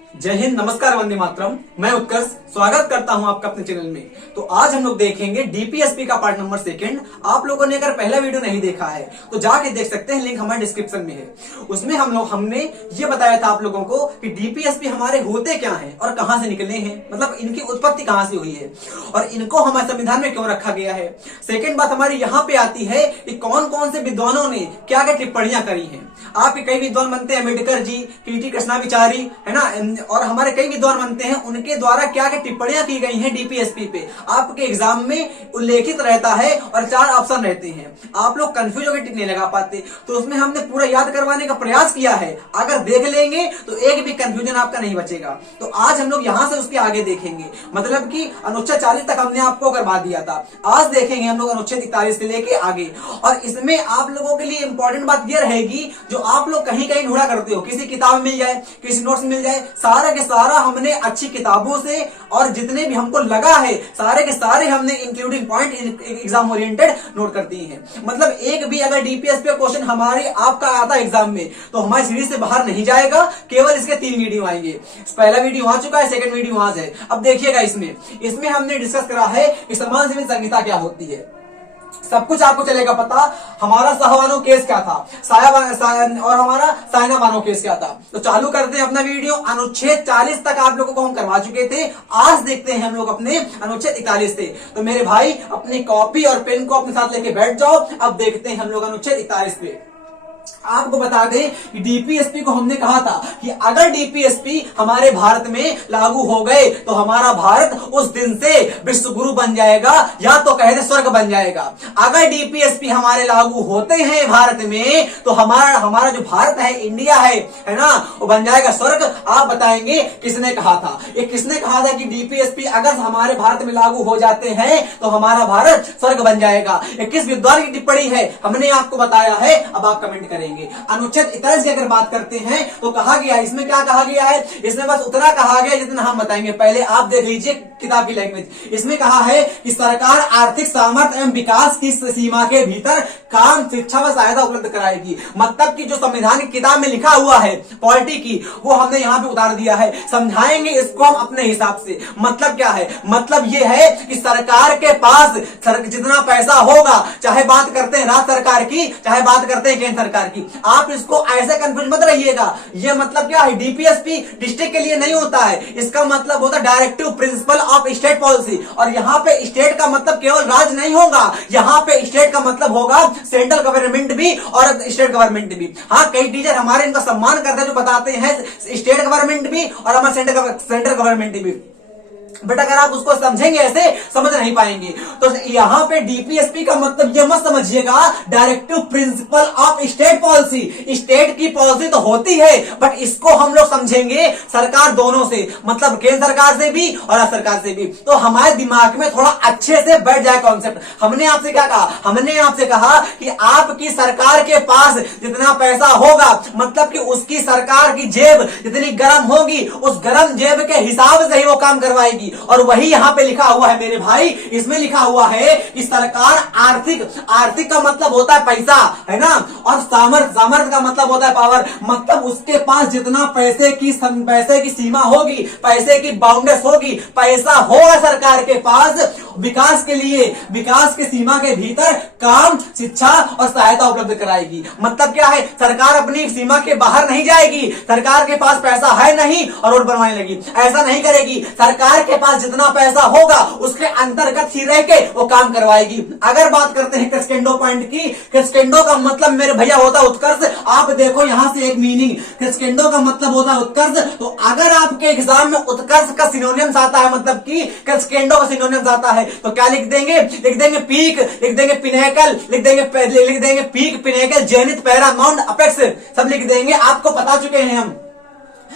जय हिंद, नमस्कार, वंदे मातरम। मैं उत्कर्ष स्वागत करता हूं आपका अपने चैनल में। तो आज हम लोग देखेंगे डीपीएसपी का पार्ट नंबर 2। आप लोगों ने अगर पहला वीडियो नहीं देखा है तो जाके देख सकते हैं, लिंक हमारे डिस्क्रिप्शन में है। उसमें हमने ये बताया था आप लोगों को कि डीपीएसपी हमारे होते क्या हैं और कहां से निकले हैं, मतलब इनकी उत्पत्ति कहां से हुई है और इनको हमारे संविधान में क्यों रखा गया है। सेकेंड बात हमारी यहाँ पे आती है कि कौन कौन से विद्वानों ने क्या क्या टिप्पणियां करी हैं। आपके कई विद्वान बनते हैं, अम्बेडकर जी, टी कृष्णाविचारी, है ना, और हमारे कई विद्वान बनते हैं, उनके द्वारा क्या क्या टिप्पणियां की गई हैं डीपीएसपी पे आपके एग्जाम में उल्लेखित रहता है और 4 ऑप्शन रहते हैं। आप लोग कंफ्यूज होकर टिक नहीं लगा पाते, तो उसमें हमने पूरा याद करवाने का प्रयास किया है। अगर देख लेंगे तो एक भी कंफ्यूजन आपका नहीं बचेगा। तो आज हम लोग यहां से उसके आगे देखेंगे, मतलब कि अनुच्छेद 40 तक हमने आपको करवा दिया था। आज देखेंगे हम लोग अनुच्छेद 41 से लेके आगे। और इसमें आप लोगों के लिए इंपॉर्टेंट बात यह रहेगी, जो आप लोग कहीं कहीं ढूंढा करते हो, किसी किताब में मिल जाए, किसी नोट्स में मिल जाए, सारा के सारा हमने अच्छी किताबों से और जितने भी हमको लगा है सारे के सारे हमने including point exam oriented note कर दिए हैं। मतलब एक भी अगर डीपीएसपी का क्वेश्चन हमारे आपका आता है एग्जाम में तो हमारी सीरीज से बाहर नहीं जाएगा। केवल इसके 3 वीडियो आएंगे। पहला वीडियो आ चुका है, सेकंड वीडियो आज है। अब देखिएगा, इसमें हमने डिस्कस करा है कि समान सिविल संहिता क्या होती है। सब कुछ आपको चलेगा पता। हमारा शाहबानो केस क्या था, और हमारा साइना बानो केस क्या था। तो चालू करते हैं अपना वीडियो। अनुच्छेद 40 तक आप लोगों को हम करवा चुके थे। आज देखते हैं हम लोग अपने अनुच्छेद 41 से। तो मेरे भाई अपनी कॉपी और पेन को अपने साथ लेके बैठ जाओ। अब देखते हैं हम लोग अनुच्छेद 41 पे। आपको बता दें कि डीपीएसपी को हमने कहा था कि अगर डीपीएसपी हमारे भारत में लागू हो गए तो हमारा भारत उस दिन से विश्व गुरु बन जाएगा, या तो कहते स्वर्ग बन जाएगा। अगर डीपीएसपी हमारे लागू होते हैं भारत में तो हमारा जो भारत है, इंडिया है ना, वो बन जाएगा स्वर्ग। आप बताएंगे किसने कहा था? ये किसने कहा था कि डीपीएसपी अगर हमारे भारत में लागू हो जाते हैं तो हमारा भारत स्वर्ग बन जाएगा? ये किस विद्वान की टिप्पणी है, हमने आपको बताया है। अब आप कमेंट करेंगे। अनुच्छेद 41 की अगर बात करते हैं तो कहा गया, इसमें क्या कहा गया है? इसमें बस उतना कहा गया जितना हम बताएंगे। पहले आप देख लीजिए किताब की लैंग्वेज। इसमें कहा है कि सरकार आर्थिक सामर्थ्य एवं विकास की सीमा के भीतर काम, शिक्षा व सहायता उपलब्ध कराएगी। मतलब कि जो संविधान की किताब में लिखा हुआ है पॉलिटी की, वो हमने यहाँ पे उतार दिया है। समझाएंगे इसको हम अपने हिसाब से। मतलब क्या है? मतलब ये है कि सरकार के पास जितना पैसा होगा, चाहे बात करते हैं राज्य सरकार की, चाहे बात करते हैं केंद्र सरकार की, आप इसको ऐसे कंफ्यूज मत रहिएगा। ये मतलब क्या है? डीपीएसपी डिस्ट्रिक्ट के लिए नहीं होता है, इसका मतलब होता है directive principle of state policy. और यहाँ पे स्टेट का मतलब केवल राज्य नहीं होगा, यहाँ पे स्टेट का मतलब होगा सेंट्रल गवर्नमेंट भी और स्टेट गवर्नमेंट भी। हाँ, कई टीचर हमारे इनका सम्मान करते हैं जो बताते हैं स्टेट गवर्नमेंट भी और हमारा सेंट्रल गवर्नमेंट भी। बट अगर आप उसको समझेंगे ऐसे समझ नहीं पाएंगे। तो यहां पे डीपीएसपी का मतलब ये मत समझिएगा directive principle of state policy. State की पॉलिसी तो होती है, बट इसको हम लोग समझेंगे सरकार दोनों से, मतलब केंद्र सरकार से भी और राज्य सरकार से भी। तो हमारे दिमाग में थोड़ा अच्छे से बैठ जाए कॉन्सेप्ट। हमने आपसे क्या कहा? हमने आपसे कहा कि आपकी सरकार के पास जितना पैसा होगा, मतलब कि उसकी सरकार की जेब जितनी गर्म होगी, उस गर्म जेब के हिसाब से ही वो काम करवाएगी। और वही यहां पे लिखा हुआ है मेरे भाई। इसमें लिखा हुआ है कि सरकार आर्थिक का मतलब होता है पैसा, है ना, और सामर्थ्य का मतलब होता है पावर। मतलब उसके पास जितना पैसे की सीमा होगी, पैसे की बाउंड्रीज होगी, पैसा होगा सरकार के पास विकास के लिए, विकास की सीमा के भीतर काम, शिक्षा और सहायता उपलब्ध कराएगी। मतलब क्या है? सरकार अपनी सीमा के बाहर नहीं जाएगी। सरकार के पास पैसा है नहीं और रोड बनवाने लगी, ऐसा नहीं करेगी। सरकार के पास जितना पैसा होगा उसके अंतर्गत ही रह के वो काम करवाएगी। अगर बात करते हैं क्रेस्केंडो पॉइंट की, क्रेस्केंडो का मतलब मेरे भैया होता है उत्कर्ष। आप देखो यहां से एक मीनिंग, क्रेस्केंडो का मतलब होता है उत्कर्ष। तो अगर आपके एग्जाम में उत्कर्ष का सिनोनिम्स आता है, मतलब कि क्रेस्केंडो का सिनोनिम्स आता है, तो क्या लिख देंगे? लिख देंगे पीक, लिख देंगे पिनेकल, लिख देंगे peak, pinnacle, zenith, Paramount, apex, सब लिख देंगे। आपको बता चुके हैं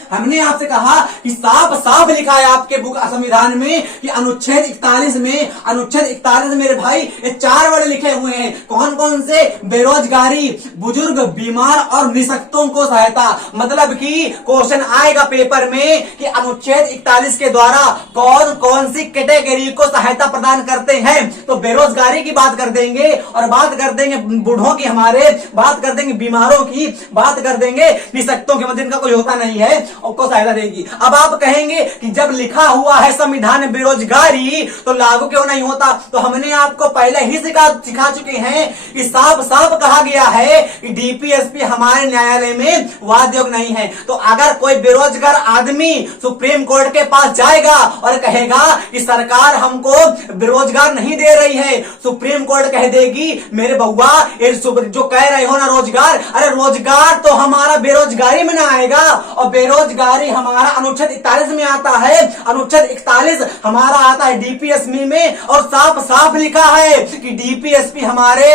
हमने आपसे कहा कि साफ लिखा है आपके बुक संविधान में कि अनुच्छेद 41 में मेरे भाई ये 4 वर्ड लिखे हुए हैं। कौन कौन से? बेरोजगारी, बुजुर्ग, बीमार और निःशक्तों को सहायता। मतलब कि क्वेश्चन आएगा पेपर में कि अनुच्छेद 41 के द्वारा कौन कौन सी कैटेगरी को सहायता प्रदान करते हैं। तो बेरोजगारी की बात कर देंगे और बात कर देंगे बूढ़ों की, हमारे बात कर देंगे बीमारों की, बात कर देंगे निःशक्तों की, मतलब जिनका कोई होता नहीं है, उसको सहायता देगी। अब आप कहेंगे कि जब लिखा हुआ है संविधान बेरोजगारी तो लागू क्यों नहीं होता? तो हमने आपको पहले ही सिखा चुके हैं कि साफ साफ कहा गया है कि डीपीएसपी हमारे न्यायालय में वाद योग नहीं है। तो अगर कोई बेरोजगार आदमी सुप्रीम कोर्ट के पास जाएगा और कहेगा कि सरकार हमको बेरोजगार नहीं दे रही है, सुप्रीम कोर्ट कह देगी मेरे बउआ ये जो कह रहे हो ना रोजगार, अरे रोजगार तो हमारा बेरोजगारी में ना आएगा, और बेरोजगारी हमारा अनुच्छेद 41 में आता है, अनुच्छेद 41 हमारा आता है डीपीएसपी में, और साफ साफ लिखा है कि डीपीएसपी हमारे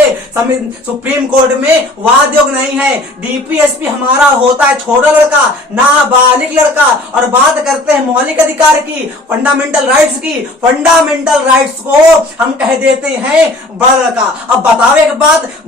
सुप्रीम कोर्ट में वाद योग नहीं है। डीपीएसपी हमारा होता है छोटा लड़का, नाबालिग लड़का। और बात करते हैं मौलिक अधिकार की, फंडामेंटल राइट्स की, फंडामेंटल राइट्स को हम कह देते हैं बड़ा लड़का। अब बताओ एक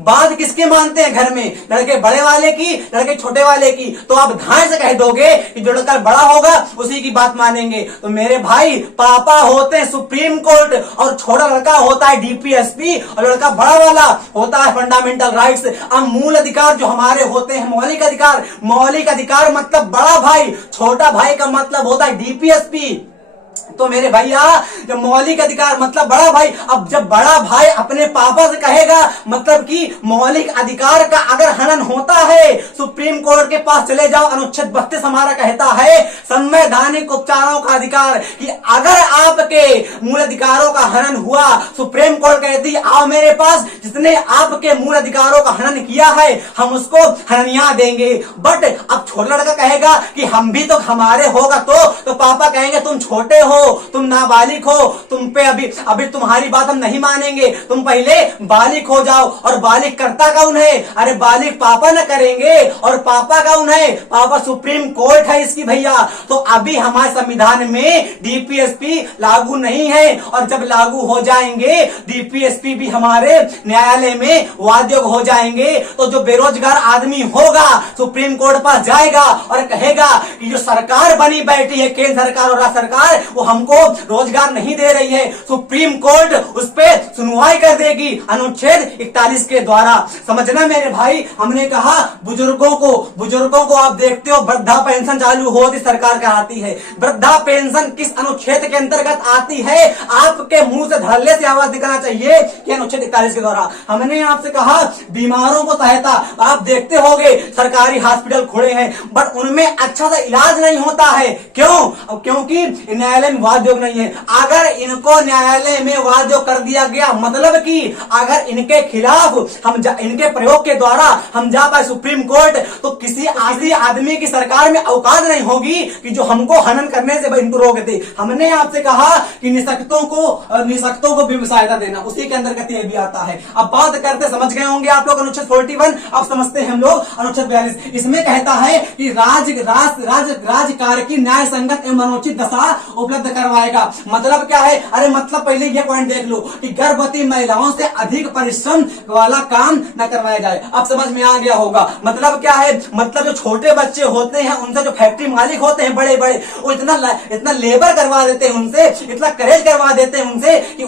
बात किसके मानते हैं घर में, लड़के बड़े वाले की, लड़के छोटे वाले की? तो आप ध्यान से कह दोगे कि जो लड़का बड़ा होगा उसी की बात मानेंगे। तो मेरे भाई पापा होते हैं सुप्रीम कोर्ट और छोटा लड़का होता है डीपीएसपी और लड़का बड़ा वाला होता है फंडामेंटल राइट्स। अब मूल अधिकार जो हमारे होते हैं मौलिक अधिकार, मौलिक अधिकार मतलब बड़ा भाई, छोटा भाई का मतलब होता है डीपीएसपी। तो मेरे भैया जब मौलिक अधिकार मतलब बड़ा भाई, अब जब बड़ा भाई अपने पापा से कहेगा मतलब कि मौलिक अधिकार का अगर हनन होता है, सुप्रीम कोर्ट के पास चले जाओ, अनुच्छेद 32 हमारा कहता है संवैधानिक उपचारों का अधिकार, कि अगर आपके मूल अधिकारों का हनन हुआ, सुप्रीम कोर्ट कहती आओ मेरे पास, जिसने आपके मूल अधिकारों का हनन किया है हम उसको हननिया देंगे। बट अब छोटा लड़का कहेगा कि हम भी तो हमारे होगा, तो पापा कहेंगे तुम छोटे हो, तुम नाबालिग हो, तुम पे अभी तुम्हारी बात हम नहीं मानेंगे, तुम पहले बालिग हो जाओ। और बालिग करता कौन है? अरे बालिग पापा न करेंगे, और पापा कौन है? पापा सुप्रीम कोर्ट है इसकी भैया। तो अभी हमारे संविधान में डीपीएसपी लागू नहीं है, और जब लागू हो जाएंगे डीपीएसपी भी हमारे न्यायालय में वाद योग हो जाएंगे। तो जो बेरोजगार आदमी होगा सुप्रीम कोर्ट पास जाएगा और कहेगा कि जो सरकार बनी बैठी है केंद्र सरकार और राज्य सरकार, वो हमको रोजगार नहीं दे रही है, सुप्रीम कोर्ट उस पर सुनवाई कर देगी अनुच्छेद 41 के द्वारा। समझना मेरे भाई, हमने कहा बुजुर्गों को आप देखते हो वृद्धा पेंशन चालू होती सरकार का आती है, वृद्धा पेंशन किस अनुच्छेद के अंतर्गत आती है? आपके मुंह से धड़ल्ले से आवाज निकलना चाहिए कि अनुच्छेद 41 के द्वारा। हमने आपसे कहा बीमारों को सहायता, आप देखते होंगे सरकारी हॉस्पिटल खुले हैं बट उनमें अच्छा सा इलाज नहीं होता है। क्यों? क्योंकि न्यायालय में वाद योग नहीं है। अगर इनको न्यायालय में वाद योग कर दिया गया, मतलब कि अगर इनके खिलाफ इनके प्रयोग के द्वारा हम जा पाए सुप्रीम कोर्ट, तो किसी आदमी की सरकार में औकात नहीं होगी कि जो हमको हनन करने से इनको रोक दे। हमने आपसे कहा कि निसक्तों को भी सहायता देना, उसी के अंतर्गत ये भी आता है। अब बात करते, समझ गए होंगे आप लोग अनुच्छेद 41, अब समझते हैं हम लोग अनुच्छेद 42। इसमें कहता है कि राज्य की न्याय संगत एवं अनुचित दशा उपलब्ध करवाएगा। मतलब क्या है? अरे मतलब पहले ये पॉइंट देख लो कि गर्भवती महिलाओं से अधिक परिश्रम वाला काम न करवाया जाए। अब समझ में आ गया होगा मतलब क्या है? मतलब जो छोटे बच्चे होते हैं उनसे, जो फैक्ट्री मालिक होते हैं बड़े बड़े, वो इतना लेबर करवा देते हैं उनसे, इतना करेज करवा देते हैं उनसे कि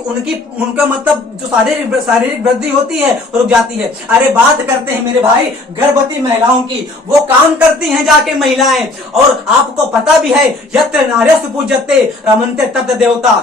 उनका मतलब जो शारीरिक वृद्धि होती है रुक जाती है। अरे बात करते हैं मेरे भाई गर्भवती महिलाओं की, वो काम करती हैं जाके महिलाएं, और आपको पता भी है यत्र नार्यस्तु पूज्यते रमन्ते तत्र देवता,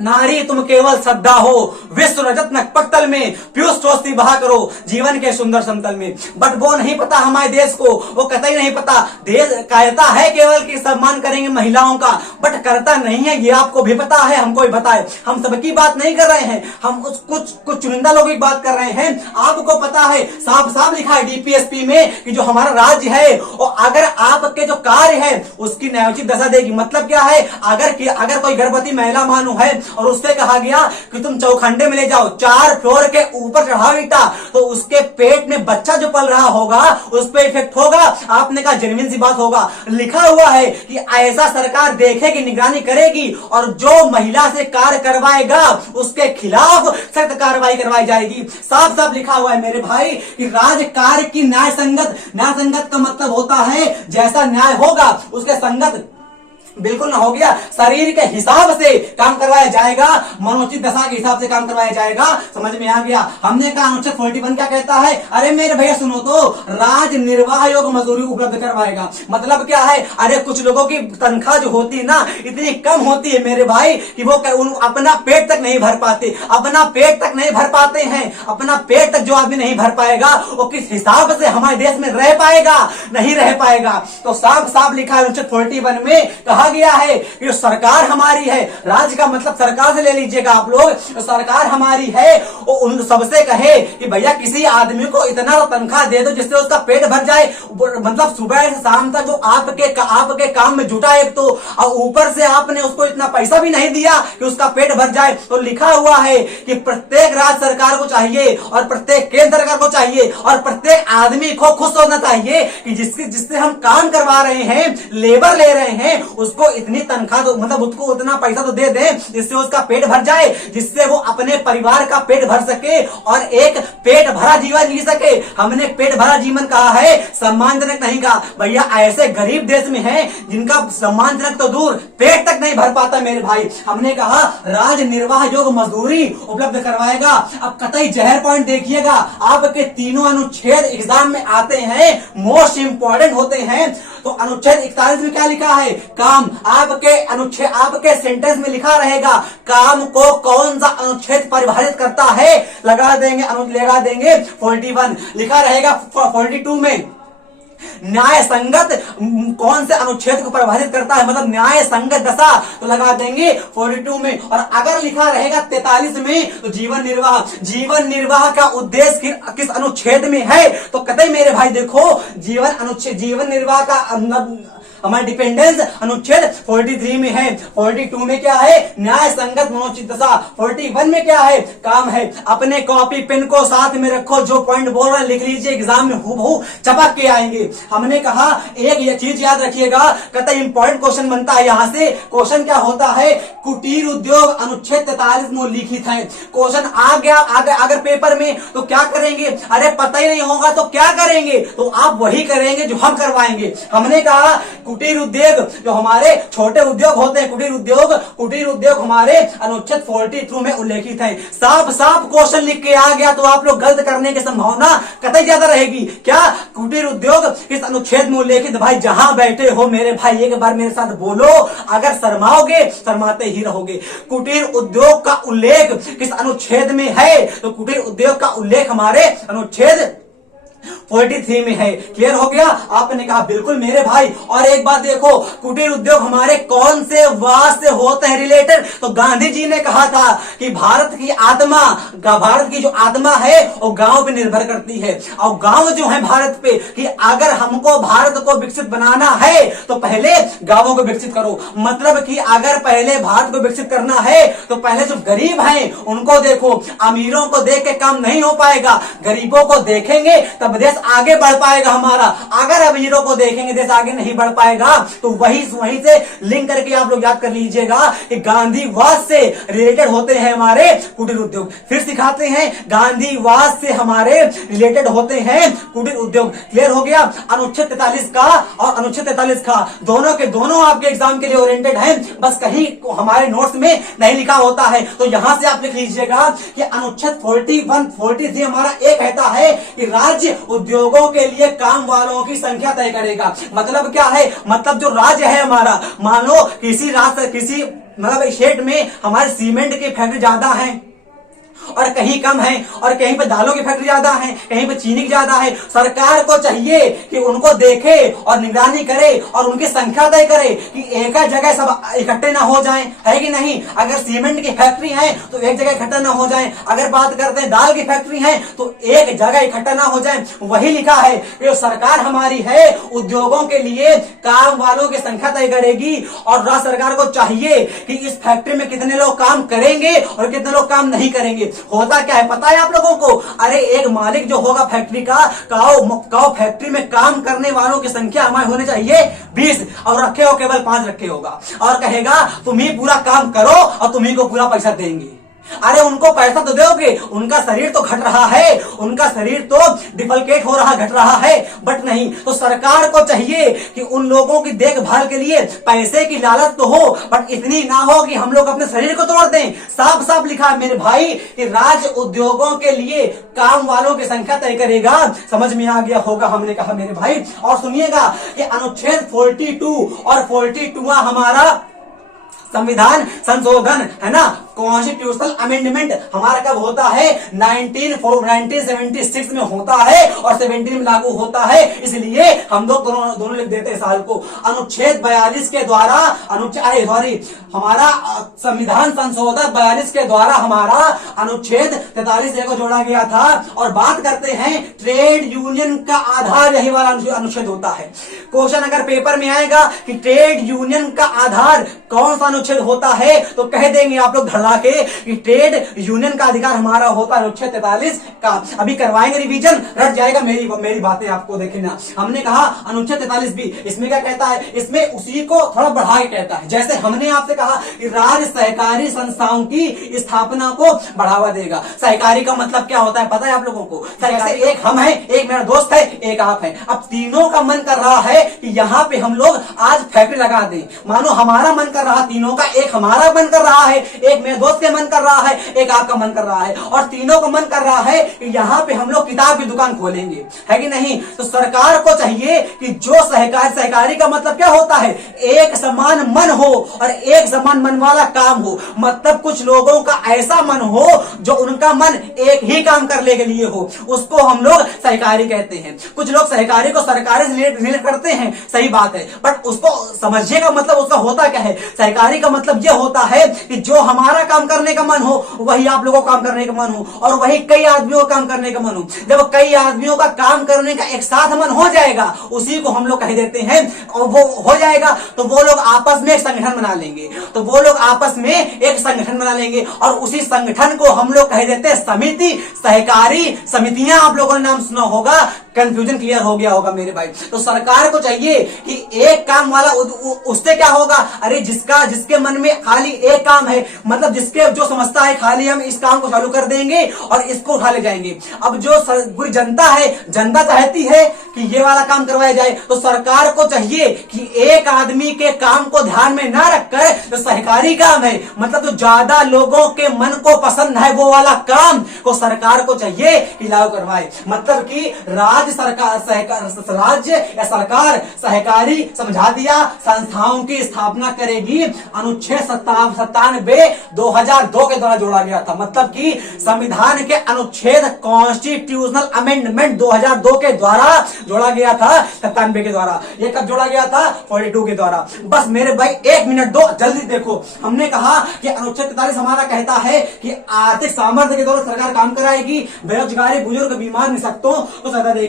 नारी तुम केवल श्रद्धा हो, विश्व रजत पटल में पीयूष चौस्ती बहा करो जीवन के सुंदर समतल में। बट वो नहीं पता हमारे देश को, वो कतई नहीं पता। देश कहता है केवल कि सम्मान करेंगे महिलाओं का, बट करता नहीं है। ये आपको भी पता है, हमको भी पता है। हम सबकी बात नहीं कर रहे हैं, हम कुछ चुनिंदा लोगों की बात कर रहे हैं। आपको पता है, साफ साफ लिखा है डीपीएसपी में कि जो हमारा राज्य है और अगर आपके जो कार्य है उसकी न्यायोचित दशा देगी। मतलब क्या है? अगर कोई गर्भवती महिला मानू है और उससे कहा गया कि तुम चौखंडे में ले जाओ, 4 फ्लोर के ऊपर चढ़ाओ ईटा, तो उसके पेट में बच्चा जो पल रहा होगा उस पर इफेक्ट होगा। आपने कहा जेन्युइन सी बात होगा। लिखा हुआ है कि ऐसा सरकार देखेगी, निगरानी करेगी, और जो महिला से कार्य करवाएगा उसके खिलाफ सख्त कार्रवाई करवाई जाएगी। साफ साफ लिखा हुआ है मेरे भाई कि राज कार्य की न्याय संगत का मतलब होता है जैसा न्याय होगा उसके संगत बिल्कुल ना, हो गया। शरीर के हिसाब से काम करवाया जाएगा, मनोचित दशा के हिसाब से काम करवाया जाएगा। समझ में आ गया। हमने कहा अनुच्छेद 41 क्या कहता है? अरे मेरे भैया सुनो तो, राज निर्वाह योग मजदूरी उपलब्ध करवाएगा। मतलब क्या है? अरे कुछ लोगों की तनख्वाह जो होती है ना, इतनी कम होती है मेरे भाई कि वो अपना पेट तक नहीं भर पाते, अपना पेट तक नहीं भर पाते हैं। अपना पेट तक जो आदमी नहीं भर पाएगा वो किस हिसाब से हमारे देश में रह पाएगा? नहीं रह पाएगा। तो साफ साफ लिखा है अनुच्छेद 41 में, कहा गया है कि जो सरकार हमारी है, राज्य का मतलब सरकार से ले लीजिएगा आप लोग, तो सरकार हमारी है, वो उन सबसे कहे कि भैया किसी आदमी को इतना तनख्वाह दे दो जिससे उसका पेट भर जाए। मतलब सुबह से शाम तक जो आपके काम में जुटा एक तो, और ऊपर से आपने उसको इतना पैसा भी नहीं दिया कि उसका पेट भर जाए। तो लिखा हुआ है कि प्रत्येक राज्य सरकार को चाहिए और प्रत्येक केंद्र सरकार को चाहिए और प्रत्येक आदमी को खुश होना चाहिए कि जिससे हम काम करवा रहे हैं, लेबर ले रहे हैं, उसको इतनी तनख्वाह तो मतलब उसको उतना पैसा तो दे दें जिससे उसका पेट भर जाए, जिससे वो अपने परिवार का पेट भर सके और एक पेट भरा जीवन जी सके। हमने पेट भरा जीवन कहा है, सम्मानजनक नहीं कहा। भैया ऐसे गरीब देश में है जिनका सम्मानजनक तो दूर, पेट तक नहीं भर पाता मेरे भाई। हमने कहा राज निर्वाह योग मजदूरी उपलब्ध करवाएगा। अब कतई जहर पॉइंट देखिएगा, आपके तीनों अनुच्छेद एग्जाम में आते हैं, मोस्ट इंपॉर्टेंट होते हैं। तो अनुच्छेद 41 में क्या लिखा है? काम। आपके सेंटेंस में लिखा रहेगा काम को कौन सा अनुच्छेद परिभाषित करता है, लगा देंगे 41। लिखा रहेगा 42 में न्याय संगत कौन से अनुच्छेद को परिभाषित करता है, मतलब न्याय संगत दशा, तो लगा देंगे 42 में। और अगर लिखा रहेगा 43 में तो जीवन निर्वाह का उद्देश्य किस अनुच्छेद में है? तो कतई मेरे भाई देखो, जीवन निर्वाह का हमारा डिपेंडेंस अनुच्छेद 43 में है। 42 में क्या है? न्याय संगत मनोचित दशा। 41 में क्या है? काम है। अपने कॉपी पेन को साथ में रखो, जो पॉइंट बोल रहे हैं लिख लीजिए, एग्जाम में हूबहू चपक के आएंगे। हमने कहा एक ये चीज याद रखिएगा, कतई इंपॉर्टेंट क्वेश्चन बनता है यहां से। क्वेश्चन क्या होता है? कुटीर उद्योग अनुच्छेद 43 में उल्लिखित है। क्वेश्चन आ गया अगर पेपर में तो क्या करेंगे? अरे पता ही नहीं होगा तो क्या करेंगे? तो आप वही करेंगे जो हम करवाएंगे। हमने कहा कुटीर उद्योग जो हमारे छोटे उद्योग होते हैं, कुटीर उद्योग हमारे अनुच्छेद 42 में उल्लेखित है। साफ साफ क्वेश्चन लिख के आ गया तो आप लोग गलत करने की संभावना कतई ज्यादा रहेगी। क्या कुटीर उद्योग किस अनुच्छेद में उल्लेखित? भाई जहां बैठे हो मेरे भाई एक बार मेरे साथ बोलो, अगर शर्माओगे शर्माते ही रहोगे। कुटीर उद्योग का उल्लेख किस अनुच्छेद में है? तो कुटीर उद्योग का उल्लेख हमारे अनुच्छेद 43 में है। क्लियर हो गया? आपने कहा बिल्कुल मेरे भाई। और एक बात देखो, कुटीर उद्योग हमारे कौन से वास से होते हैं रिलेटेड? तो गांधी जी ने कहा था कि भारत की जो आत्मा है वो गांव पे निर्भर करती है। और गांव जो है भारत पे, कि अगर हमको भारत को विकसित बनाना है तो पहले गांवों को विकसित करो। मतलब कि अगर पहले भारत को विकसित करना है तो पहले जो गरीब हैं उनको देखो। अमीरों को देख के काम नहीं हो पाएगा, गरीबों को देखेंगे तब देश आगे बढ़ पाएगा हमारा। अगर अमीरों को देखेंगे देश आगे नहीं बढ़ पाएगा। तो वहीं से लिंक करके आप लोग याद कर लीजिएगा कि गांधीवाद से रिलेटेड होते हैं हमारे कुटीर उद्योग। फिर सिखाते हैं, गांधीवाद से हमारे रिलेटेड होते हैं कुटीर उद्योग। क्लियर हो गया? अनुच्छेद 43 का और अनुच्छेद 43 का दोनों के दोनों आपके एग्जाम के लिए ओरिएंटेड हैं, बस कहीं हमारे नोट्स में नहीं लिखा होता है। तो यहां से आप लिख लीजिएगा कि अनुच्छेद 41, 43 हमारा एक कहता है कि राज्य उद्योगों के लिए काम वालों की संख्या तय करेगा। मतलब क्या है? मतलब जो राज्य है हमारा, मानो किसी मतलब स्टेट में हमारे सीमेंट की फैक्ट्री ज्यादा है और कहीं कम है, और कहीं पे दालों की फैक्ट्री ज्यादा है, कहीं पे चीनी की ज्यादा है। सरकार को चाहिए कि उनको देखे और निगरानी करे और उनकी संख्या तय करे कि एक जगह सब इकट्ठे ना हो जाएं, है कि नहीं? अगर सीमेंट की फैक्ट्री है तो एक जगह इकट्ठा ना हो जाए। अगर बात करते हैं दाल की फैक्ट्री है तो एक जगह इकट्ठा ना हो जाए। वही लिखा है कि सरकार हमारी है उद्योगों के लिए काम वालों की संख्या तय करेगी, और राज्य सरकार को चाहिए कि इस फैक्ट्री में कितने लोग काम करेंगे और कितने लोग काम नहीं करेंगे। होता क्या है पता है आप लोगों को? अरे एक मालिक जो होगा फैक्ट्री का, काओ फैक्ट्री में काम करने वालों की संख्या हमारे होने चाहिए 20, और रखे हो केवल 5 रखे होगा, और कहेगा तुम ही पूरा काम करो और तुम्ही को पूरा पैसा देंगे। अरे उनको पैसा तो दोगे, उनका शरीर तो घट रहा है, उनका शरीर तो डिफलकेट हो रहा, घट रहा है, बट नहीं। तो सरकार को चाहिए कि उन लोगों की देखभाल के लिए पैसे की लालच तो हो, बट इतनी ना हो कि हम लोग अपने शरीर को तोड़ दें। साफ साफ लिखा है मेरे भाई कि राज्य उद्योगों के लिए काम वालों की संख्या तय करेगा। समझ में आ गया होगा, हमने कहा मेरे भाई। और सुनिएगा कि अनुच्छेद 42 और 42वां हमारा संविधान संशोधन है ना, कॉन्स्टिट्यूशनल अमेंडमेंट हमारा कब होता है? 1976 में होता है और 17 में लागू होता है। इसलिए हम लोग दोनों लिख देते हैं साल को। अनुच्छेद 42 के द्वारा हमारा संविधान संशोधन 42 के द्वारा हमारा अनुच्छेद 43 को जोड़ा गया था। और बात करते हैं ट्रेड यूनियन का आधार, यही वाला अनुच्छेद होता है। क्वेश्चन अगर पेपर में आएगा कि ट्रेड यूनियन का आधार कौन सा अनुच्छेद होता है, तो कह देंगे आप लोग धड़ा के कि ट्रेड यूनियन का अधिकार हमारा होता है अनुच्छेद 43 का। अभी करवाएंगे रिवीजन, रट जाएगा मेरी बातें आपको देखना। हमने कहा अनुच्छेद 43 भी, इसमें क्या कहता है? इसमें उसी को थोड़ा बढ़ा के कहता है। जैसे हमने आपसे कहा कि राज्य सहकारी संस्थाओं की स्थापना को बढ़ावा देगा। सहकारी का मतलब क्या होता है पता है आप लोगों को? जैसे एक हम है, एक मेरा दोस्त है, एक आप है। अब तीनों का मन कर रहा है कि यहाँ पे हम लोग आज फैक्ट्री लगा दें। मानो हमारा मन कर रहा, तीनों का, एक हमारा मन कर रहा है, एक मेरे दोस्त के मन कर रहा है, एक आपका मन कर रहा है, और तीनों का मन कर रहा है कि यहाँ पे हम लोग किताब की दुकान खोलेंगे, है कि नहीं? तो सरकार को चाहिए कि जो सहकारी का मतलब क्या होता है? एक समान मन हो और एक समान मन वाला काम हो। मतलब कुछ लोगों का ऐसा मन हो जो उनका मन एक ही काम करने के लिए हो, उसको हम लोग सहकारी कहते हैं। कुछ लोग सहकारी को सरकारी से रिलेट करते हैं, सही बात है, बट उसको समझिएगा मतलब उसका होता क्या है। सहकारी का मतलब यह होता है कि जो हमारा काम करने का मन हो वही आप लोगों को काम करने का मन हो, और वही कई आदमियों का काम करने का मन हो। जब कई आदमियों का काम करने का एक साथ मन हो जाएगा, उसी को हम लोग कह देते हैं, और वो हो जाएगा तो वो लोग आपस में एक संगठन बना लेंगे। तो वो लोग आपस में एक संगठन बना लेंगे और उसी संगठन को हम लोग कह देते हैं समिति। सहकारी समितियां आप लोगों ने नाम सुना होगा, कंफ्यूजन क्लियर हो गया होगा मेरे भाई। तो सरकार को चाहिए कि एक काम वाला, उससे क्या होगा? अरे जिसके मन में खाली एक काम है, मतलब जिसके जो समझता है खाली हम इस काम को चालू कर देंगे और इसको उठा ले जाएंगे। अब जो पूरी जनता है, जनता चाहती है कि ये वाला काम करवाया जाए, तो सरकार को चाहिए कि एक आदमी के काम को ध्यान में ना रखकर जो सहकारी काम है, मतलब जो ज्यादा लोगों के मन को पसंद है वो वाला काम को सरकार को चाहिए कि लागू करवाए। मतलब कि राज्य या सरकार सहकारी समझा दिया संस्थाओं की स्थापना करेगी। अनुच्छेद 97 2002 के द्वारा जोड़ा गया था। मतलब कि संविधान के अनुच्छेद कॉन्स्टिट्यूशनल अमेंडमेंट 2002 के द्वारा जोड़ा गया था, 97 के द्वारा। ये कब जोड़ा गया था? 42 के द्वारा। बस मेरे भाई 1 मिनट दो, जल्दी देखो। हमने कहा कि अनुच्छेद 43 हमारा कहता है कि आर्थिक सामर्थ्य के द्वारा सरकार काम कराएगी, बेरोजगारी, बुजुर्ग, बीमार, निःशक्तों को सहायता देगी।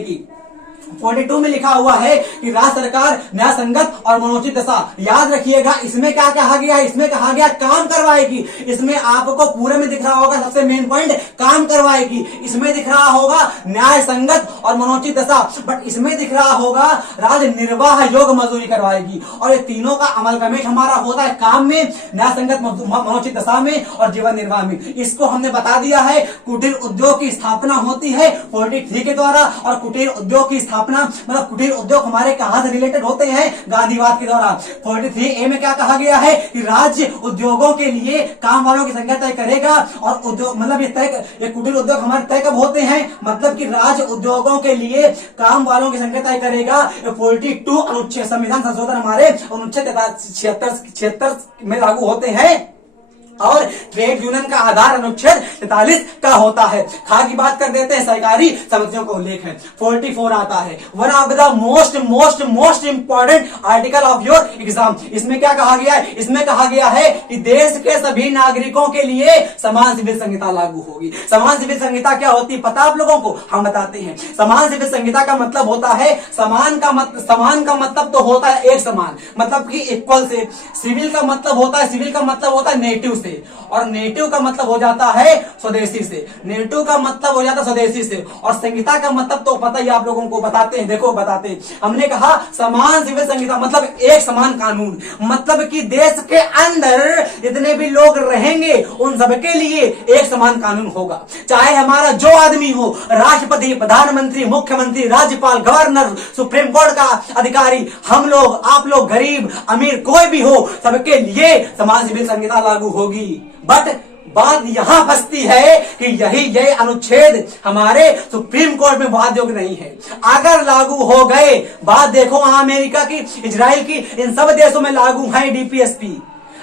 42 में लिखा हुआ है कि राज्य सरकार न्याय संगत और मनोचित दशा, याद रखिएगा इसमें क्या कहा गया है? इसमें कहा गया काम करवाएगी। इसमें आपको पूरे में दिख रहा होगा, सबसे मेन पॉइंट काम करवाएगी। इसमें दिख रहा होगा न्याय संगत और मनोचित दशा, बट इसमें दिख रहा होगा राज्य निर्वाह योग्य मजदूरी करवाएगी। और ये तीनों का अमलगमेट हमारा होता है काम में, न्याय संगत, मनोचित दशा में और जीवन निर्वाह में। इसको हमने बता दिया है। कुटीर उद्योग की स्थापना होती है 43 के द्वारा, और कुटीर उद्योग की स्थापना मतलब कुटीर उद्योग हमारे कहां से रिलेटेड होते हैं? गांधीवाद के द्वारा। 43A में क्या कहा गया है कि राज्य उद्योगों के लिए काम वालों की संख्या तय करेगा। और उद्योग मतलब ये कुटीर उद्योग हमारे तय कब होते हैं? मतलब कि राज्य उद्योगों के लिए काम वालों की संख्या तय करेगा। 42 अनुच्छेद संविधान संशोधन हमारे अनुच्छेद 76 में लागू होते हैं। और ट्रेड यूनियन का आधार अनुच्छेद 43 का होता है। खा की बात कर देते हैं, सहकारी समितियों का उल्लेख है। 44 आता है, one of the most important article of your exam. इसमें क्या कहा गया है? इसमें कहा गया है कि देश के सभी नागरिकों के लिए समान सिविल संहिता लागू होगी। समान सिविल संहिता क्या होती है पता आप लोगों को? हम बताते हैं। समान सिविल संहिता का मतलब होता है, समान का मतलब तो होता है एक समान, मतलब कि इक्वल से। सिविल का मतलब होता है नेटिव से, और नेटिव का मतलब हो जाता है स्वदेशी से, नेटिव का मतलब हो जाता है स्वदेशी से, और संहिता का मतलब तो पता ही आप लोगों को, बताते हैं, देखो बताते हैं। हमने कहा समान सिविल संहिता मतलब एक समान कानून, मतलब कि देश के अंदर जितने भी लोग रहेंगे उन सबके लिए एक समान कानून होगा, चाहे हमारा जो आदमी हो, राष्ट्रपति, प्रधानमंत्री, मुख्यमंत्री, राज्यपाल, गवर्नर, सुप्रीम कोर्ट का अधिकारी, हम लोग, आप लोग, गरीब अमीर कोई भी हो, सबके लिए समान सिविल संहिता लागू होगी। बट बात यहां फंसती है कि यही अनुच्छेद हमारे सुप्रीम कोर्ट में वाद योग्य नहीं है। अगर लागू हो गए, बात देखो वहां अमेरिका की, इजराइल की, इन सब देशों में लागू है डीपीएसपी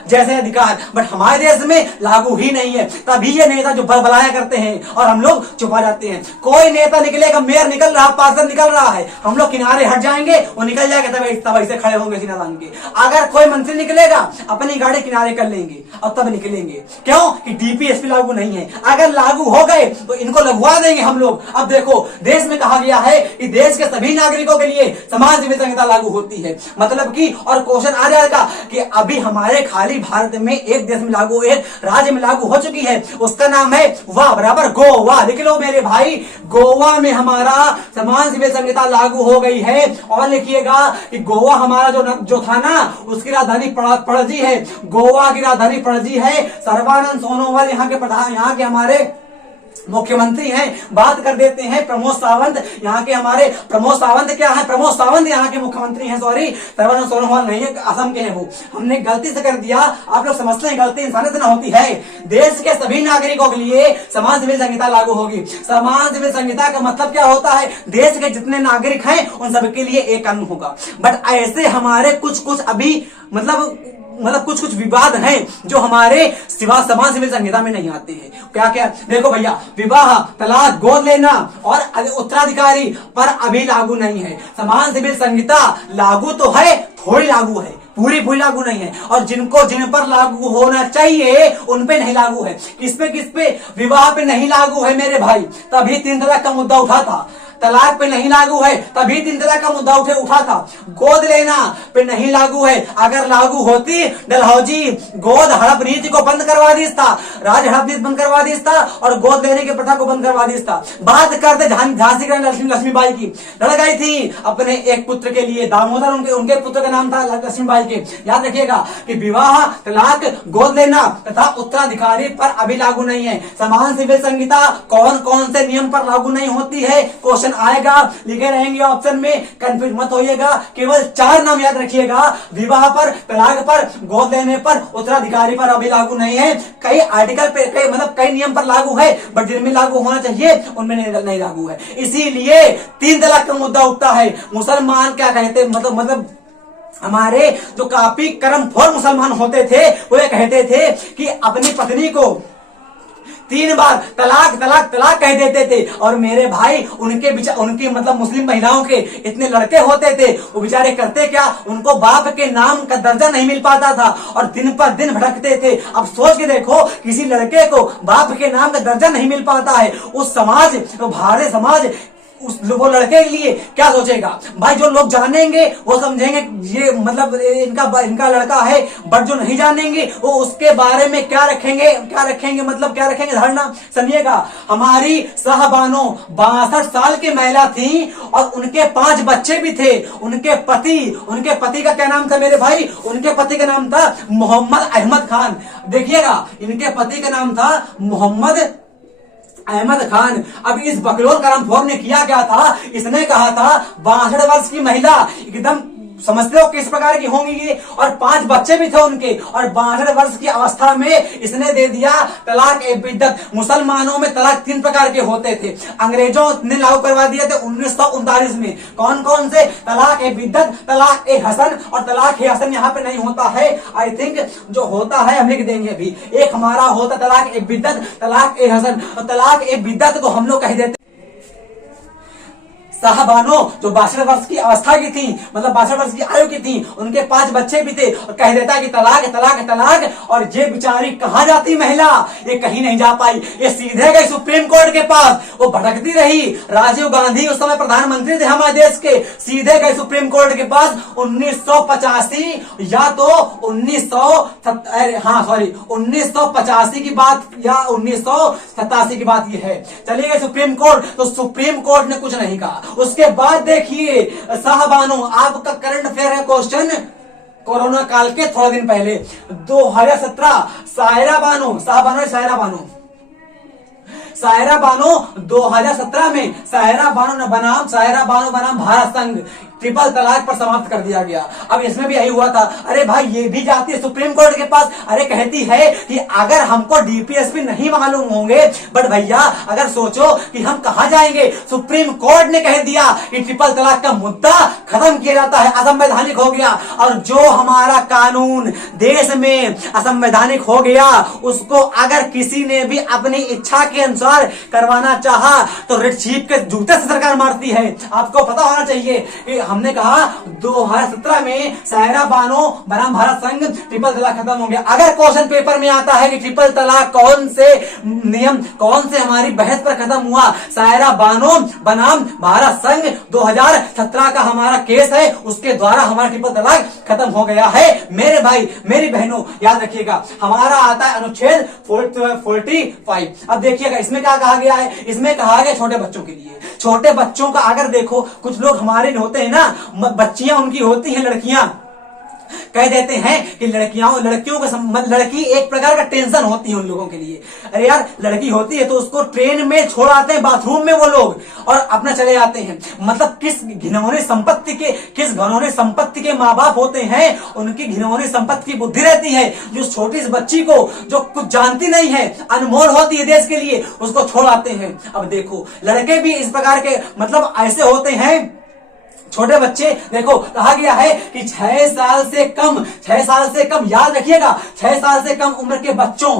जैसे अधिकार, बट हमारे देश में लागू ही नहीं है। तभी ये नेता जो बलबलाया करते हैं और हम लोग चुपा जाते हैं। कोई नेता निकलेगा, मेयर निकल रहा, पार्षद निकल रहा है, हम लोग किनारे हट जाएंगे, वो निकल जाएगा, तब ऐसे खड़े होंगे सीना तान के। अगर कोई मंत्री निकलेगा, अपनी गाड़ी किनारे कर लेंगे और तब निकलेंगे। क्यों? कि डीपीएसपी लागू नहीं है। अगर लागू हो गए तो इनको लगवा देंगे हम लोग। अब देखो, देश में कहा गया है कि देश के सभी नागरिकों के लिए समान सिविल संहिता लागू होती है, मतलब कि, और क्वेश्चन आ जाएगा कि अभी हमारे खाली भारत में एक देश में लागू, एक राज्य में लागू हो चुकी है, उसका नाम है वाह बराबर गोवा। लिख लो मेरे भाई, गोवा में हमारा समान सिविल संहिता लागू हो गई है। और लिखिएगा कि गोवा हमारा जो था ना, उसकी राजधानी पणजी है, गोवा की राजधानी पणजी है। सर्बानंद सोनोवाल यहाँ के प्रधान, यहाँ के हमारे मुख्यमंत्री हैं। बात कर देते हैं प्रमोद सावंत, यहाँ के हमारे प्रमोद सावंत क्या है, प्रमोद सावंत यहाँ के मुख्यमंत्री हैं, सॉरी सर्बानंद सोनोवाल नहीं है, असम के हैं वो। हमने गलती से कर दिया, आप लोग समझते हैं गलती इंसानियत ना होती है। देश के सभी नागरिकों के लिए समान सिविल संहिता लागू होगी। समान सिविल संहिता का मतलब क्या होता है? देश के जितने नागरिक हैं उन सबके लिए एक कानून होगा। बट ऐसे हमारे कुछ अभी मतलब कुछ विवाद हैं जो हमारे समान सिविल संहिता में नहीं आते हैं। क्या क्या? देखो भैया, विवाह, तलाक, गोद लेना और उत्तराधिकारी पर अभी लागू नहीं है। समान सिविल संहिता लागू तो है, थोड़ी लागू है, पूरी लागू नहीं है। और जिन पर लागू होना चाहिए उन पे नहीं लागू है। किस पे? विवाह पे नहीं लागू है मेरे भाई, तभी 3 तलाक का मुद्दा उठा था। तलाक पे नहीं लागू है, तभी 3 तलाक का मुद्दा उठा था। गोद लेना पे नहीं लागू है, अगर लागू होती डलहौजी गोद हड़प नीति को बंद करवा दीता, राज हड़प नीति बंद करवा दीता और गोद लेने की प्रथा को बंद करवा दीता। बात करते झांसी की रानी लक्ष्मीबाई की, लड़ गई थी अपने एक पुत्र के लिए, दामोदर उनके पुत्र का नाम था लक्ष्मीबाई के। याद रखिएगा कि विवाह, तलाक, गोद लेना तथा उत्तराधिकारी पर अभी लागू नहीं है। समान सिविल संहिता कौन कौन से नियम पर लागू नहीं होती है, क्वेश्चन आएगा, लिखे रहेंगे ऑप्शन में, कंफ्यूज मत होइएगा। केवल 4 नाम याद रखिएगा, विवाह पर, तलाक पर, गोद लेने पर, उत्तराधिकारी पर अभी लागू नहीं है। कई आर्टिकल पे, कई नियम पर लागू है, बट जिनमें लागू होना चाहिए उनमें नहीं लागू है। इसीलिए 3 तलाक का मुद्दा उठता है। मुसलमान क्या कहते, मतलब हमारे जो काफी कर्मठोर मुसलमान होते थे वो ये कहते थे कि अपनी पत्नी को 3 बार तलाक तलाक तलाक कह देते थे। और मेरे भाई, उनकी मतलब मुस्लिम महिलाओं के इतने लड़के होते थे, वो बेचारे करते क्या, उनको बाप के नाम का दर्जा नहीं मिल पाता था और दिन पर दिन भटकते थे। अब सोच के देखो, किसी लड़के को बाप के नाम का दर्जा नहीं मिल पाता है, उस समाज, भारतीय समाज वो लड़के के लिए क्या सोचेगा भाई? जो लोग जानेंगे वो समझेंगे ये मतलब इनका लड़का है, बट जो नहीं जानेंगे वो उसके बारे में क्या रखेंगे धारणा। सुनिएगा, हमारी साहबानो 62 साल की महिला थी और उनके 5 बच्चे भी थे। उनके पति का क्या नाम था मेरे भाई? उनके पति का नाम था मोहम्मद अहमद खान। देखिएगा, इनके पति का नाम था मोहम्मद अहमद खान। अब इस बकलोल करमखोर ने किया क्या था? इसने कहा था 62 वर्ष की महिला, एकदम समझते हो किस प्रकार की होंगी ये, और 5 बच्चे भी थे उनके, और 62 वर्ष की अवस्था में इसने दे दिया तलाक ए बिद्दत। मुसलमानों में तलाक 3 प्रकार के होते थे, अंग्रेजों ने लागू करवा दिए थे 1939 में। कौन कौन से? तलाक ए बिद्दत, तलाक ए हसन और तलाक ए हसन यहाँ पे नहीं होता है। आई थिंक जो होता है हम लिख देंगे अभी। एक हमारा होता तलाक ए बिद्दत, तलाक ए हसन, और तलाक ए बिद्दत को हम लोग कह देते साहबानो जो 62 वर्ष की अवस्था की थी, मतलब 62 वर्ष की आयु की थी, उनके 5 बच्चे भी थे, और कह देता कि तलाक तलाक तलाक। और ये बेचारी कहां जाती महिला, ये कहीं नहीं जा पाई, ये सीधे गई सुप्रीम कोर्ट के पास। वो भटकती रही, राजीव गांधी उस समय प्रधानमंत्री थे हमारे देश के, सीधे गए सुप्रीम कोर्ट के पास। 1985 या तो 1985 की बात या 1987 की बात ये है, चली गई सुप्रीम कोर्ट। तो सुप्रीम कोर्ट ने कुछ नहीं कहा। उसके बाद देखिए साहबानो, आपका करंट अफेयर है क्वेश्चन, कोरोना काल के थोड़ा दिन पहले 2017 सायरा बानो 2017 में सायरा बानो बनाम भारत संघ ट्रिपल तलाक पर समाप्त कर दिया गया। अब इसमें भी यही हुआ था। अरे भाई ये भी जाती है सुप्रीम कोर्ट के पास, अरे कहती है कि अगर हमको डीपीएसपी नहीं मालूम होंगे, बट भैया अगर सोचो कि हम कहां जाएंगे, सुप्रीम कोर्ट ने कह दिया कि ट्रिपल तलाक का मुद्दा खत्म किया जाता है, असंवैधानिक हो गया। और जो हमारा कानून देश में असंवैधानिक हो गया, उसको अगर किसी ने भी अपनी इच्छा के अनुसार करवाना चाहा तो रेड चीफ के जूते से सरकार मारती है। आपको पता होना चाहिए कि हमने कहा 2017 में सायरा बानो बनाम भारत संघ ट्रिपल तलाक खत्म हो गया। अगर क्वेश्चन पेपर में आता है कि ट्रिपल तलाक कौन से नियम, कौन से हमारी बहस पर खत्म हुआ, सायरा बानो बनाम भारत संघ 2017 का हमारा केस है, उसके द्वारा हमारा ट्रिपल तलाक खत्म हो गया है। मेरे भाई मेरी बहनों याद रखिएगा, हमारा आता है अनुच्छेद 45। अब देखिएगा इसमें क्या कहा गया है, इसमें कहा गया छोटे बच्चों के लिए, छोटे बच्चों का अगर देखो, कुछ लोग हमारे होते हैं ना, बच्चियां उनकी होती हैं लड़कियां, कह देते हैं कि लड़कियों को लड़की एक प्रकार का टेंशन होती है उन लोगों के लिए। अरे यार लड़की होती है तो उसको ट्रेन में छोड़ आते हैं, बाथरूम में वो लोग, और अपना चले जाते हैं। मतलब किस घिनौनी संपत्ति के माँ बाप होते हैं, उनकी घिनौनी संपत्ति की बुद्धि रहती है, जो छोटी सी बच्ची को जो कुछ जानती नहीं है, अनमोल होती है देश के लिए, उसको छोड़ आते हैं। अब देखो लड़के भी इस प्रकार के मतलब ऐसे होते हैं, छोटे बच्चे। देखो कहा गया है कि 6 साल से कम याद रखिएगा, 6 साल से कम उम्र के बच्चों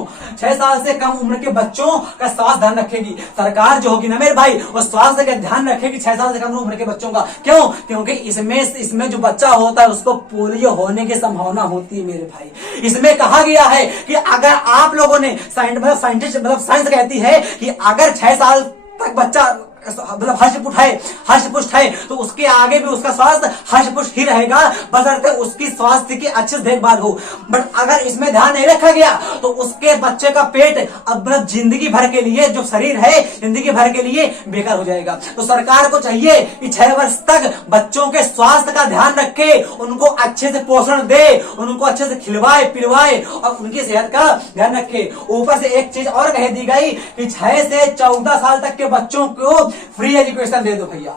का स्वास्थ्य ध्यान रखेगी सरकार जो होगी ना मेरे भाई, वो स्वास्थ्य का ध्यान रखेगी 6 साल से कम उम्र के बच्चों का। क्यों? क्योंकि इसमें जो बच्चा होता है उसको पोलियो होने की संभावना होती है मेरे भाई। इसमें कहा गया है कि अगर आप लोगों ने साइंस कहती है कि अगर 6 साल तक बच्चा मतलब हष्ट-पुष्ट है तो उसके आगे भी उसका स्वास्थ्य हष्ट-पुष्ट ही रहेगा, बशर्ते उसकी स्वास्थ्य की अच्छे से देखभाल हो। बट अगर इसमें ध्यान नहीं रखा गया तो उसके बच्चे का पेट अब मतलब जिंदगी भर के लिए, जो शरीर है जिंदगी भर के लिए बेकार हो जाएगा। तो सरकार को चाहिए कि 6 वर्ष तक बच्चों के स्वास्थ्य का ध्यान रखे, उनको अच्छे से पोषण दे, उनको अच्छे से खिलवाए पिलवाए और उनकी सेहत का ध्यान रखे। ऊपर से एक चीज और कह दी गई कि 6 से 14 साल तक के बच्चों को फ्री एजुकेशन दे दो भैया,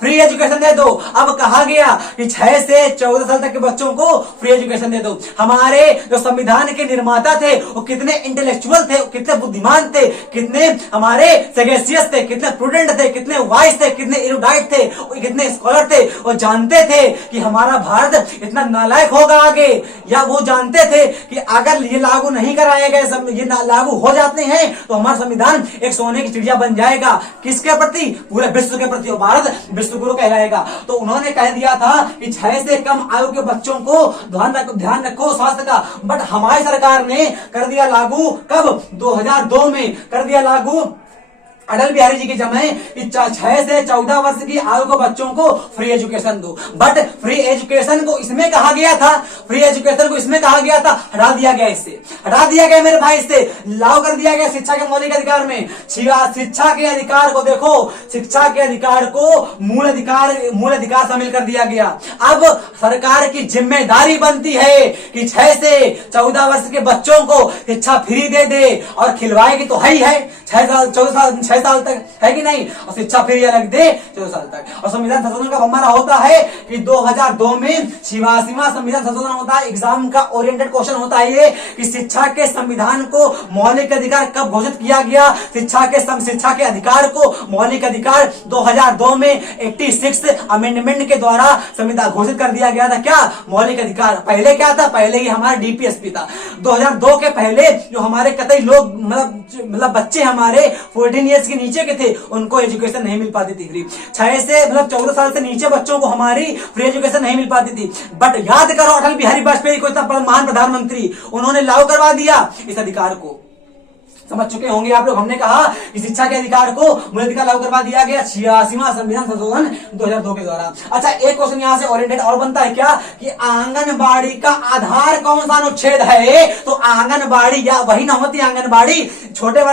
फ्री एजुकेशन दे दो। अब कहा गया कि 6 से 14 साल तक के बच्चों को फ्री एजुकेशन दे दो। हमारे जो संविधान के निर्माता थे वो कितने इंटेलेक्चुअल थे, कितने बुद्धिमान थे, कितने हमारे सगेशियस थे, कितने प्रूडेंट थे, कितने वाइज थे, कितने इरुडाइट थे, कितने स्कॉलर थे। वो जानते थे कि हमारा भारत इतना नालायक होगा आगे, या वो जानते थे कि अगर ये लागू नहीं कराए गए, ये लागू हो जाते हैं तो हमारा संविधान एक सोने की चिड़िया बन जाएगा। किसके प्रति? पूरे विश्व के प्रति, भारत विश्वगुरु कहलाएगा। तो उन्होंने कह दिया था कि 6 से कम आयु के बच्चों को ध्यान रखो स्वास्थ्य का। बट हमारी सरकार ने कर दिया लागू, कब? 2002 में कर दिया लागू अटल बिहारी जी के समय, 6 से 14 वर्ष की आयु के बच्चों को फ्री एजुकेशन दो। बट फ्री एजुकेशन को इसमें कहा गया था, हटा दिया गया, इससे हटा दिया गया मेरे भाई, इससे लागू कर दिया गया शिक्षा के मौलिक अधिकार में। शिक्षा के अधिकार को देखो, शिक्षा के अधिकार को मूल अधिकार शामिल कर दिया गया। अब सरकार की जिम्मेदारी बनती है कि 6 से 14 वर्ष के बच्चों को शिक्षा फ्री दे दे, और खिलवाएगी तो है ही है 6 साल तक, है कि नहीं? और शिक्षा फ्री अलग दे 14 साल तक। और संविधान संशोधन का हमारा होता है कि 2002 में 86वां संविधान संशोधन होता है, एग्जाम का ओरिएंटेड क्वेश्चन होता है ये कि शिक्षा के संविधान को मौलिक अधिकार कब घोषित किया गया। शिक्षा के अधिकार को मौलिक अधिकार 2002 में 86 अमेंडमेंट के द्वारा संविधान घोषित कर दिया गया था। क्या मौलिक अधिकार, पहले क्या था, पहले ही हमारा डीपीएसपी था। 2002 के पहले जो हमारे कतई लोग मतलब बच्चे हमारे 14 ईयर्स के नीचे के थे उनको एजुकेशन नहीं मिल पाती थी फ्री। 6 से 14 साल से नीचे बच्चों को हमारी फ्री एजुकेशन नहीं मिल पाती थी। बट याद करो अटल बिहारी वाजपेयी को, इतना महान प्रधानमंत्री, उन्होंने लागू करवा दिया इस अधिकार को। समझ चुके होंगे आप लोग। हमने कहा कि शिक्षा के अधिकार को मूल अधिकार लागू करवा दिया गया 86वां संविधान संशोधन 2002 के द्वारा। अच्छा, एक क्वेश्चन यहां से ओरिएंटेड और बनता है क्या कि आंगनबाड़ी का आधार कौन सा अनुच्छेद है। तो आंगनबाड़ी या वही ना होती आंगनबाड़ी, छोटे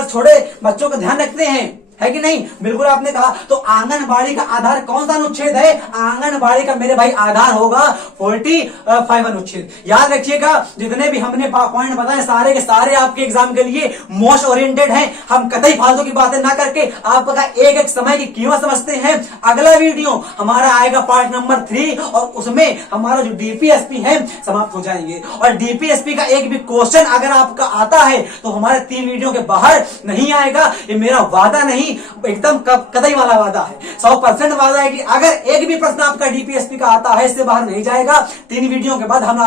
बच्चों का ध्यान रखते हैं, है कि नहीं। बिल्कुल आपने कहा। तो आंगनबाड़ी का आधार कौन सा अनुच्छेद है। आंगनबाड़ी का मेरे भाई आधार होगा 45 अनुच्छेद। याद रखिएगा जितने भी हमने पॉइंट बताए सारे के सारे आपके एग्जाम के लिए मोस्ट ओरिएंटेड हैं। हम कतई फालतू की बातें ना करके आपका एक एक समय की कीमत समझते हैं। अगला वीडियो हमारा आएगा पार्ट नंबर 3 और उसमें हमारा जो डीपीएसपी है समाप्त हो जाएंगे। और डीपीएसपी का एक भी क्वेश्चन अगर आपका आता है तो हमारे 3 वीडियो के बाहर नहीं आएगा। ये मेरा वादा नहीं, एकदम कतई वाला वादा है, 100% वादा है कि अगर एक भी प्रश्न आपका डीपीएसपी का आता है इससे बाहर नहीं जाएगा। 3 वीडियो के बाद हम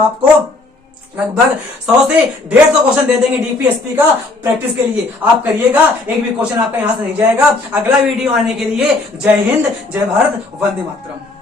आपको लगभग 100 से 150 क्वेश्चन दे देंगे डीपीएसपी का प्रैक्टिस के लिए। आप करिएगा, एक भी क्वेश्चन आपका यहां से नहीं जाएगा। अगला वीडियो आने के लिए जय हिंद, जय भारत, वंदे मातरम।